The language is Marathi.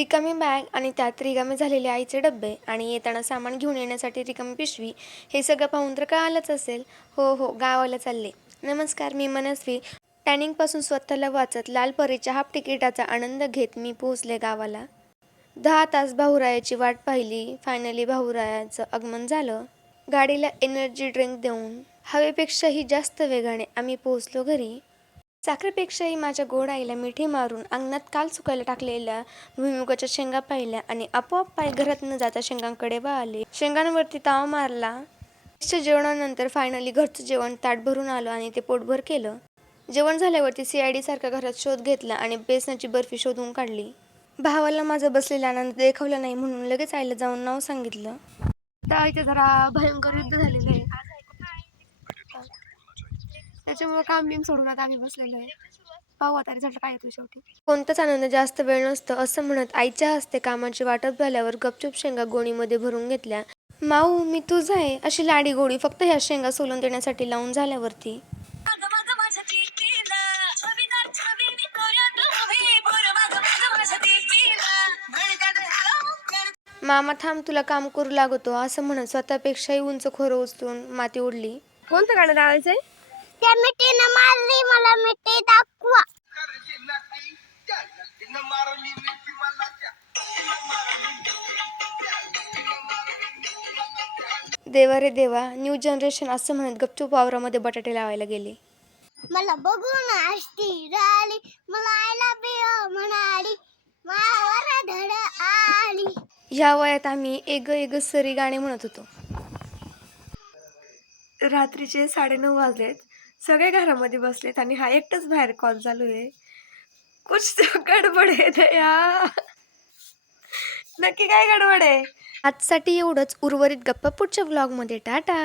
रिकामी बॅग आणि त्यात रिकामे झालेले आईचे डब्बे आणि येताना सामान घेऊन येण्यासाठी रिकामी पिशवी, हे सगळं पाहून तर कळालंच असेल. हो हो, गावाला चालले. नमस्कार, मी मनस्वी. टॅनिंगपासून स्वतःला वाचत लाल परीच्या हाफ तिकिटाचा आनंद घेत मी पोहोचले गावाला. 10 तास भाऊरायाची वाट पाहिली. फायनली भाऊरायाचं आगमन झालं. गाडीला एनर्जी ड्रिंक देऊन हवेपेक्षाही जास्त वेगाने आम्ही पोहोचलो घरी. साखरेपेक्षाही माझ्या गोड आईला मिठी मारून अंगणात काल सुकायला टाकलेल्या भुईमुगाच्या शेंगा पाहिल्या आणि आपोआप पाय घरात न जाता शेंगांकडे वळाले. शेंगांवरती ताव मारला. जेवणानंतर फायनली घरचं जेवण ताट भरून आलं आणि ते पोटभर केलं. जेवण झाल्यावरती CID सारखा घरात शोध घेतला आणि बेसनाची बर्फी शोधून काढली. भावाला माझं बसलेला आनंद दाखवला नाही म्हणून लगेच आईला जाऊन नाव सांगितलं. त्या इथे जरा भयंकर युद्ध झालेलं आहे, त्याच्यामुळे काम बिम सोडून आता आम्ही बसलेलो आहे. पाहू आता रिझल्ट काय येतो शेवटी. कोणताच आनंद जास्त वेळ नसतं असं म्हणत आईच्या हस्ते कामाची वाटप झाल्यावर गपचूप शेंगा गोणीमध्ये भरून घेतल्या. माऊ, मी तुझं आहे अशी लाडी गोडी फक्त ह्या शेंगा सोलून देण्यासाठी लावून झाल्यावरती. मामा थांब, तुला काम करू लागतो असं म्हणत स्वतःपेक्षाही उंच खोरं उचलून माती ओढली. कोणतं गाणं लावायचंय? त्या मिठीनं मारली मला मिठी दाखवा. देवा रे देवा, न्यू जनरेशन असं म्हणत गपचूप वावरामध्ये बटाटे लावायला गेले. मला बघून आष्टी राली, मला आय लव्ह यू म्हणाली, मावर धड आली. ह्या वयात आम्ही एग एग सरी गाणे म्हणत होतो. रात्रीचे 9:30 वाजलेत. सगळे घरामध्ये बसलेत आणि हा एकटाच बाहेर कॉल चालू आहे. कुछ तो गडबड आहे दया. नक्की काय गडबड आहे? आजसाठी एवढंच. उर्वरित गप्पा पुढच्या व्लॉगमध्ये. टाटा.